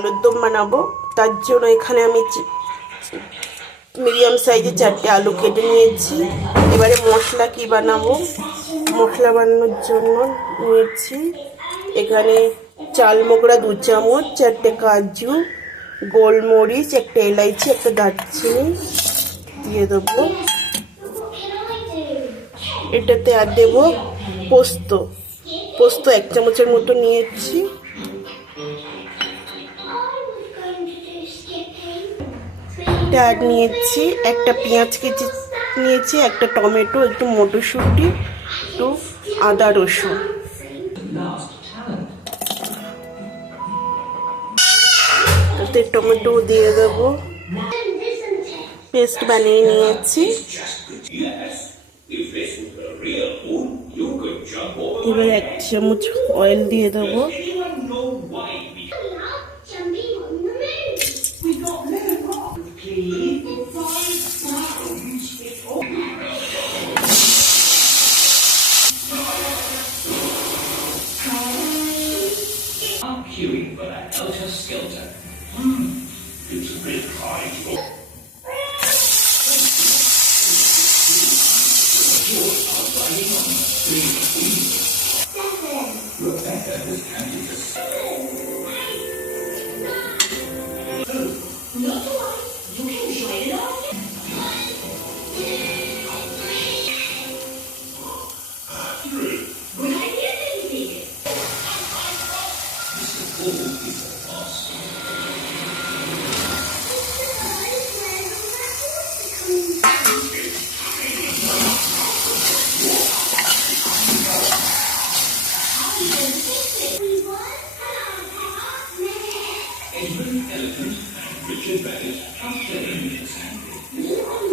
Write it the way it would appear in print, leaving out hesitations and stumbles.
আলুর দম বানাবো। তার জন্য এখানে আমি মিডিয়াম সাইজে 4টে আলু কেটে নিয়েছি। এবারে মশলা কি বানাবো, মশলা বানানোর জন্য নিয়েছি এখানে চাল মোগরা 2 চামচ, 4টে কাজু, গোলমরিচ, একটা এলাইচি, একটা দারচিনি দিয়ে দেবো। এটাতে আর দেবো পোস্ত। পোস্ত 1 চামচের মতো নিয়েছি। আর নিয়েছি একটা পেঁয়াজ কেটে নিয়েছি, একটা টমেটো, একটু মটরশুঁটি, একটু আদা রসুন। তাতে টমেটো দিয়ে দেবো। পেস্ট বানিয়ে নিয়েছি। এবার 1 চামচ অয়েল দিয়ে দেবো। Queuing for that helter skelter. It's a bit high. Rebecca has handed us. Not to worry, you can join it off. Good idea, baby. Mr. Paul is the boss. Edmund Elephant and Richard Baggett are playing with the sandwich.